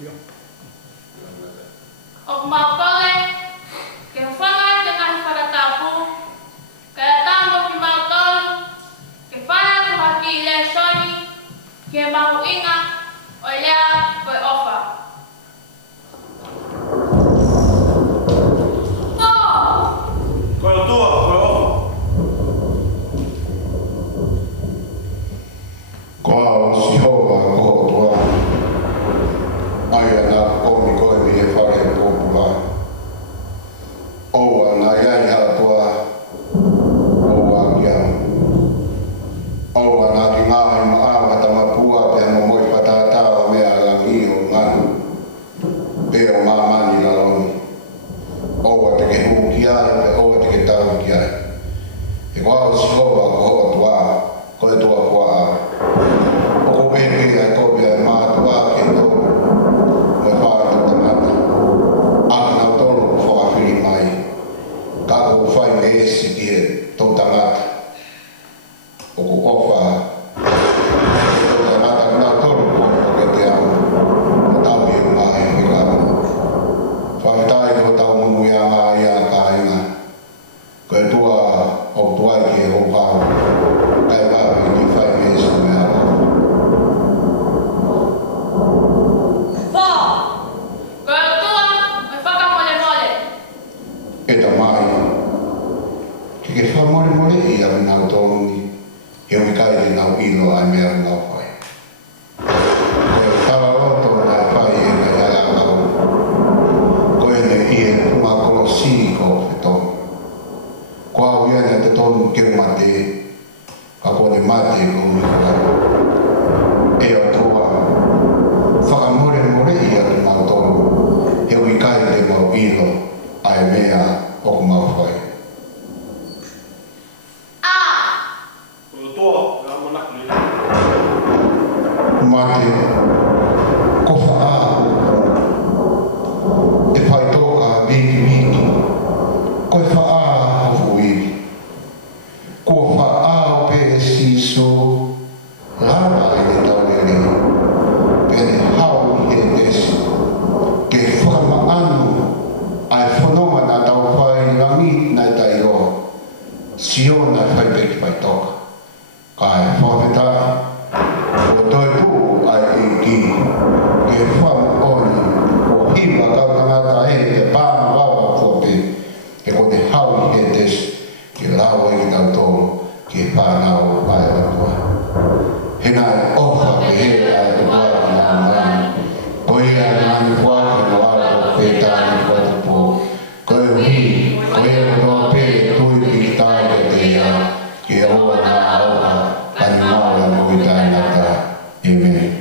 O maukole, ke whanga te ngahi whakatapu, kaya tāmo ki mautolu, ke whana tuhaki i lea soni, ke mahu inga o lea koe ofa. Koe o tua, koe ofa. Koa o Sihova koho tua. Aia nā komi koe mi e whare pōpula. Oua nā iai haa tua. Oua kia. Oua nā ki ngāhi maa tama pua pia mo moi whatātāwa mea langi o nganu. Peo mā mani la loni. Oua te ke huu ki ai, pe oua te ke tau ki ai. E koa o Sihova koho tua. Koe tua kua a. Oko pepe ai kope ai mātua ke tō. Mai whātu tamata. Aka nau tōru ko whakawhiri mai. Kako whai me esi ki he tō tangata. Oko ofa. Tō tangata nau tōru ko ke te au. Ko tau i o mai i kamu. Whawhitai ko tau mungu ia ngā ia ka inga. Koe tua o tuai ki e o pāu. Kai pāu i whai me esi me au. E ta mai. Ke whamore more i au nau tōngi. He ui kai te nau ilo ai mea nau whai. Koe tawa roto nai whai e nai ai au. Koe ne i e puma kolo siri ko whetonu. Ko au iana te tonu keu mate. Ka kone mate ko ui whakaru. E o tua. Whakamore more i au nau tōnu. He ui kai te mau ilo. Ai mea o ku mau whai. Koe o tua, ngā manaku ni. Mate, ko wha e whai tōka wiki wiki. Ko e wha hofu wiki. Ko wha o pe e siso, lara e te taurere. Pene hau i he tesi. Ke whakamaanu. Ai whanonga nā tau whai rangi nai tai roa. Sio nai whai peki whai toka. Ka e whawheta. O toi pū ai e ki. Ke wham oni. O hiwa kau tangata e te pāna wawa whope. E ko te hau i he tesi. Ke lawa i tau tōru. Ke pāna o ai atua. Hena e ofa ke he ai te wāra ki nā mani. Ko ia ngāni whaka no ala o whetani whati pō. Koe hui, koe o pe tui ki tāi te ia, ke oa nā auka, kani maua mui tāi nata. Amen.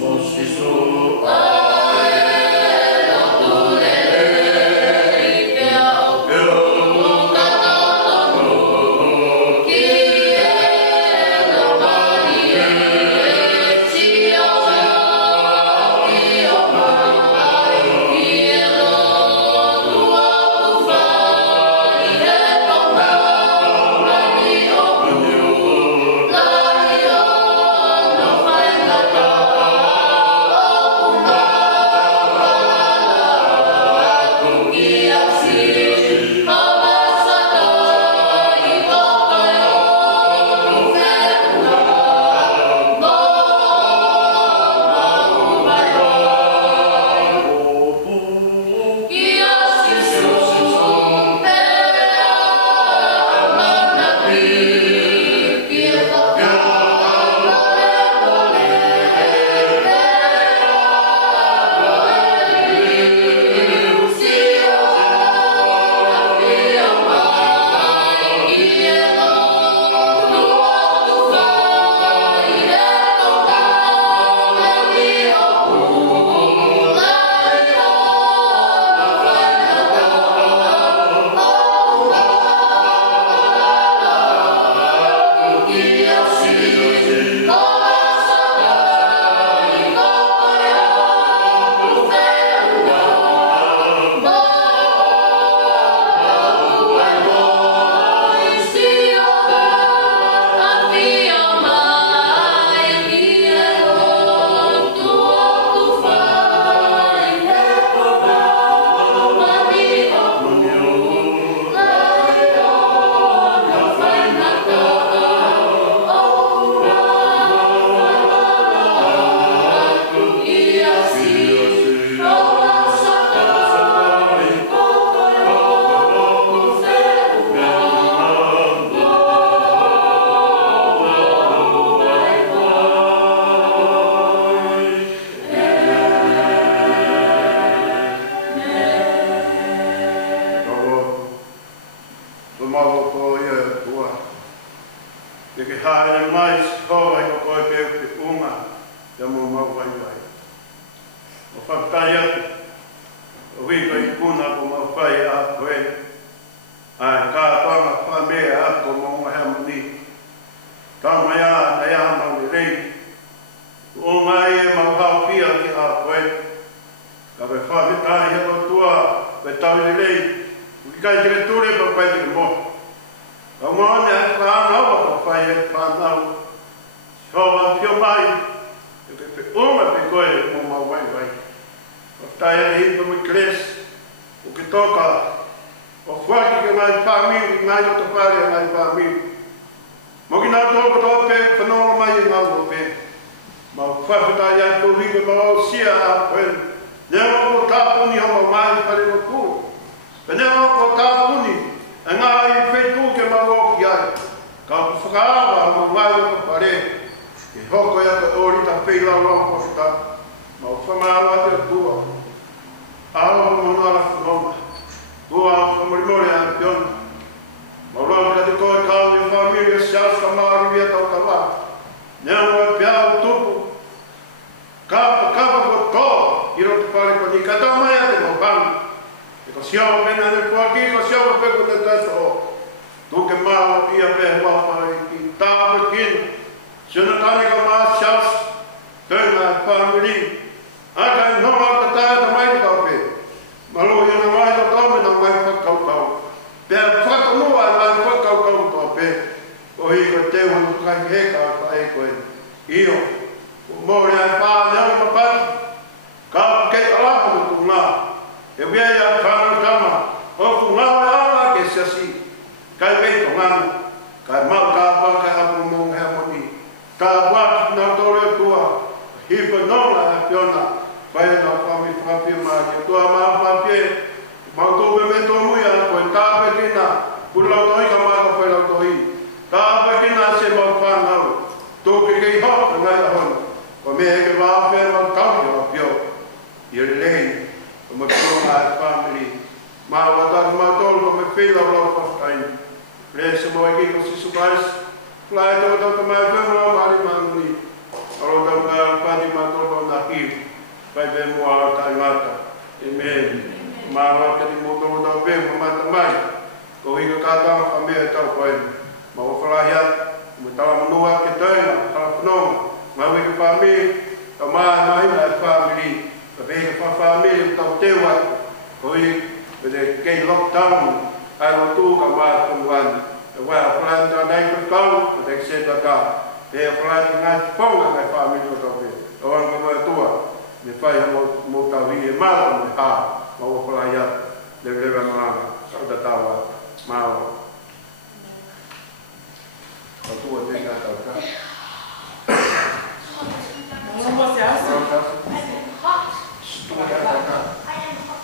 Mosisu si hoa i o koe pe o te unga, te mo mau vai vai. O whakatai atu, o wiko i kuna ko mau whai a koe, ai ka tonga whamea ako mo ngā hea mani. Ka mai a na ia mau ni rei, o ngai e mau hao pia ki a koe, ka me whakitai he o tua, me tau ni rei, ki kai tire ture pa pai tire mo. Ka ngone a whanau a pa whai e whanau, Hova pio mai, e pe uma pe koe mo mau vai vai. O tai a hipa mo kres, o ke toka, o whaki ke mai whamiu, mai o topare mai whamiu. Mo ki nā tōka tō pe, whanonga mai e ngau o pe. Ma whawhatai ai tō hika ma o sia a koe. Nea o tāpuni ho ma mai pare o kū. Pe nea o tāpuni, e ngā i whetū ke ma o ki ai. Ka whakaawa ma mai o pare. Ke hoko ia ka orita whila rongo posta, ma o whamaawa te tua. Aho mo nara whanoma, kua o whamarimore a piona. Ma rongo ka te koe kao i whamiri e sias ka maari via tau kawa. Nea mo e pia o tupu. Kapa ko tō, i roto pare ko ni kata mai a te maupangu. E ko siawa pena ne kua ki, ko siawa peko te tata o. Tuke mao ia pe wapare ki tāma kinu. Sina tani ka maa sias, tēnā whamiri. Aka i noma ka tāia ta mai ka pe. Malo i na mai ka tau me na mai whakaukau. Pea whakamua i mai whakaukau ka pe. O hi ko te unu kai heka ka e koe. Io, o mōre ai whāneu ma pati. Ka kei alaka mo ku ngā. E wia ia whanau tama. O ku ngā e ala ke siasi. Kai wei ko ngānu. Kai mau ka paka hapu mō hea moni. Ka waki nā tōre tua, hipa nōna a piona, whaia nā whami whapia māki. Tua mā whapia, mau tōpe me tō mui ana koe, tāpe kina, pulau toi ka māka whailau toi. Tāpe kina se mau whanau, tōke kei hota ngai ahona. Ko me heke wāwhia mau tauhi a pio, i rei, o ma kionga e whamiri. Mā watari mā tōru ko me whilau lau whaftaini. Rese mo e kiko sisu kaisi. Lai tau tau mai whenua mari manguni. Aro tau kai pati matopa na hiu. Pai pe mua aro tai ngata. Amen. Mā waka di moto tau pe mata mai. Ko hika kātanga whamea tau koe. Ma o whalahi atu. Me tawa manua ke tēna. Hala whanonga. Ngā wika whamea. Tau maa nā hina e whamiri. Ka pehika whamiri tau teu atu. Ko hika me te kei lockdown. Ai o tū ka maa whanuani. Wai a whalani tā nei kua kau, o te kise tā kā. E a whalani ngā te whaunga ngai whamiri o tau pe. O anga mai tua, me whai mo tau hi e mara me hā, ma o whalai atu, le rewa maranga, sau ta tawa, mao.